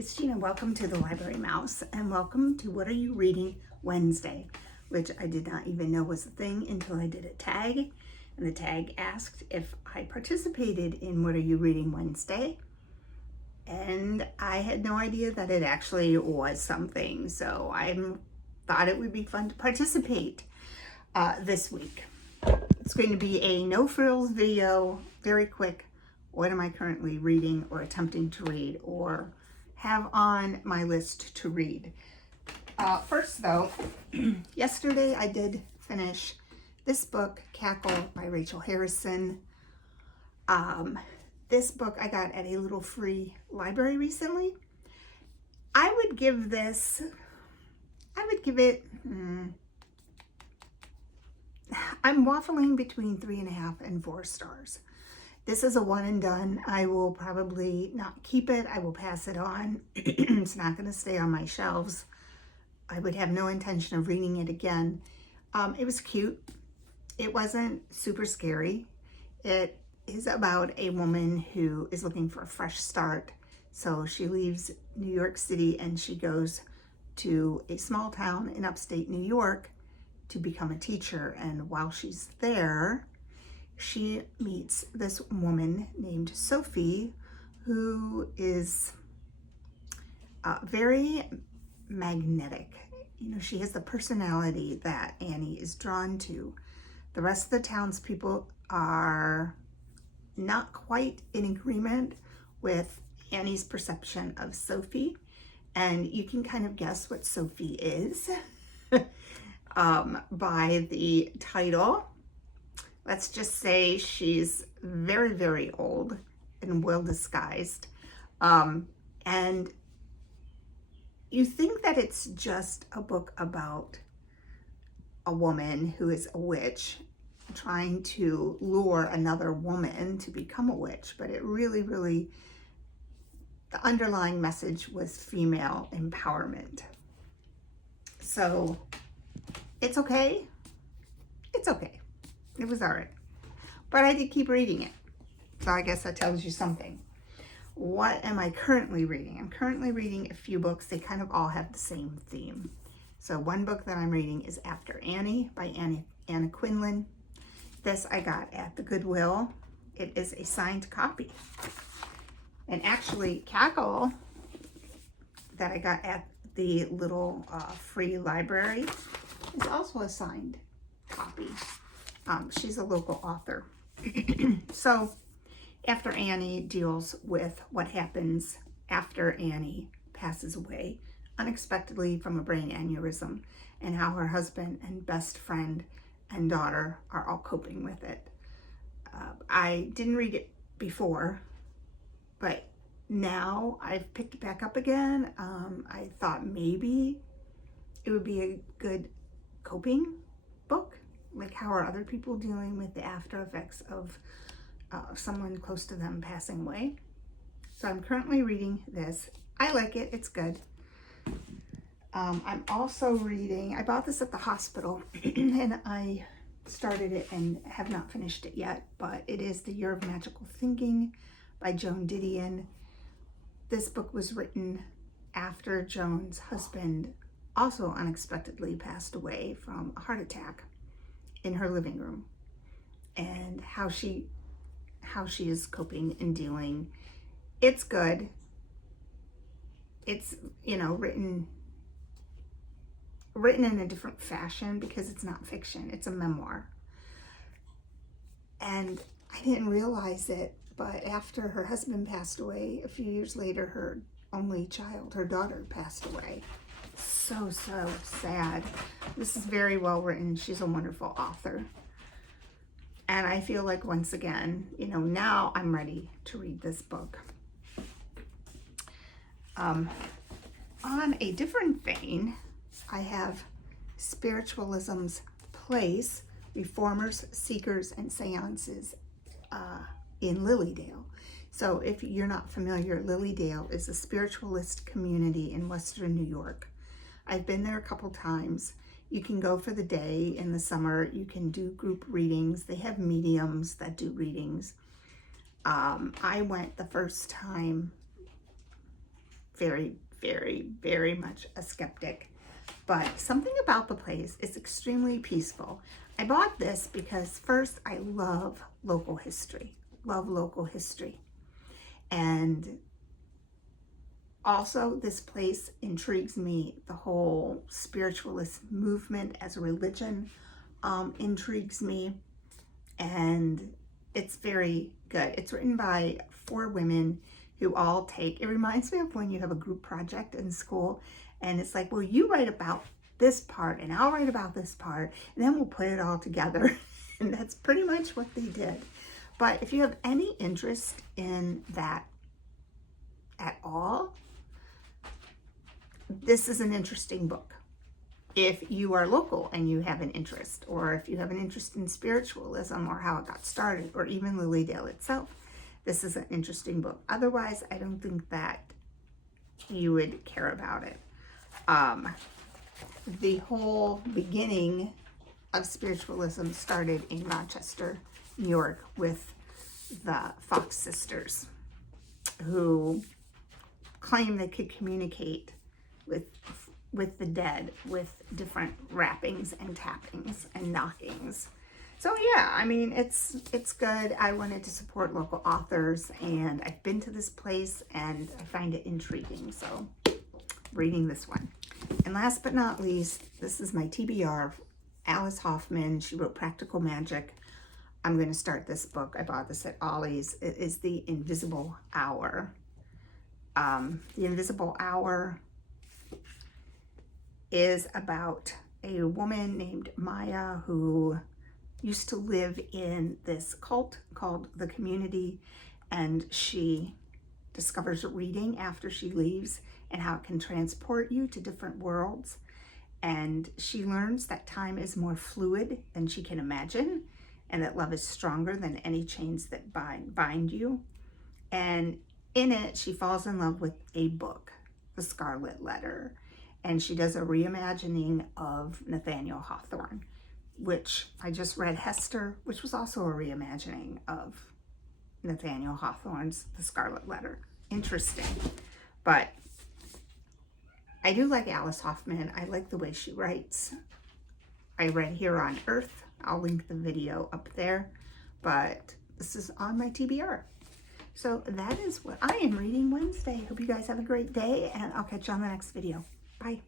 it's Gina. Welcome to the Library Mouse and welcome to What Are You Reading Wednesday, which I did not even know was a thing until I did a tag. And the tag asked if I participated in What Are You Reading Wednesday. And I had no idea that it actually was something. So I thought it would be fun to participate this week. It's going to be a no frills video, very quick. What am I currently reading or attempting to read or have on my list to read? First though, yesterday I did finish this book, Cackle by Rachel Harrison. This book I got at a little free library recently. I would give it, I'm waffling between 3.5 and 4 stars. This is a one and done. I will probably not keep it. I will pass it on. It's not going to stay on my shelves. I would have no intention of reading it again. It was cute. It wasn't super scary. It is about a woman who is looking for a fresh start. So she leaves New York City and she goes to a small town in upstate New York to become a teacher. And while she's there, she meets this woman named Sophie, who is very magnetic. You know, she has the personality that Annie is drawn to. The rest of the townspeople are not quite in agreement with Annie's perception of Sophie, and you can kind of guess what Sophie is by the title. Let's just say she's very, very old and well disguised. And you think that it's just a book about a woman who is a witch trying to lure another woman to become a witch, but it really, the underlying message was female empowerment. So it's okay. It's okay. It was all right. But I did keep reading it. So I guess that tells you something. What am I currently reading? I'm currently reading a few books. They kind of all have the same theme. So one book that I'm reading is After Annie by Anna Quindlen. This I got at the Goodwill. It is a signed copy. And actually, Cackle that I got at the little free library is also a signed copy. She's a local author. So After Annie deals with what happens after Annie passes away unexpectedly from a brain aneurysm and how her husband and best friend and daughter are all coping with it. I didn't read it before, but now I've picked it back up again. I thought maybe it would be a good coping book. Like, how are other people dealing with the after effects of someone close to them passing away? So I'm currently reading this. I like it. It's good. I'm also reading, I bought this at the hospital and I started it and have not finished it yet, but it is The Year of Magical Thinking by Joan Didion. This book was written after Joan's husband also unexpectedly passed away from a heart attack in her living room, and how she is coping and dealing. It's good. It's, you know, written in a different fashion because it's not fiction. It's a memoir. And I didn't realize it, but after her husband passed away, a few years later, her only child, her daughter, passed away. So sad. This is very well written. She's a wonderful author. And I feel like, once again, you know, now I'm ready to read this book. On a different vein, I have Spiritualism's Place, Reformers, Seekers, and Seances in Lilydale. So if you're not familiar, Lilydale is a spiritualist community in Western New York. I've been there a couple times. You can go for the day in the summer. You can do group readings. They have mediums that do readings. I went the first time very, very, very much a skeptic. But something about the place is extremely peaceful. I bought this because first, I love local history. Love local history. And also, this place intrigues me. The whole spiritualist movement as a religion intrigues me. And it's very good. It's written by 4 women who all take, it reminds me of when you have a group project in school and it's like, well, you write about this part and I'll write about this part and then we'll put it all together. And that's pretty much what they did. But if you have any interest in that at all, this is an interesting book. If you are local and you have an interest, or if you have an interest in spiritualism or how it got started, or even Lilydale itself, this is an interesting book. Otherwise, I don't think that you would care about it. The whole beginning of spiritualism started in Rochester, New York, with the Fox sisters, who claimed they could communicate with the dead with different rappings and tappings and knockings. So yeah, I mean, it's good. I wanted to support local authors, and I've been to this place and I find it intriguing, so reading this one. And last but not least, this is my TBR, Alice Hoffman. She wrote Practical Magic. I'm going to start this book. I bought this at Ollie's. It is The Invisible Hour. The Invisible Hour is about a woman named Maya who used to live in this cult called The Community, and she discovers reading after she leaves and how it can transport you to different worlds. And she learns that time is more fluid than she can imagine, and that love is stronger than any chains that bind you. And in it, she falls in love with a book, The Scarlet Letter. And she does a reimagining of Nathaniel Hawthorne, which I just read Hester, which was also a reimagining of Nathaniel Hawthorne's The Scarlet Letter. Interesting. But I do like Alice Hoffman. I like the way she writes. I read Here on Earth. I'll link the video up there. But this is on my TBR. So that is what I am reading Wednesday. Hope you guys have a great day, and I'll catch you on the next video. Bye.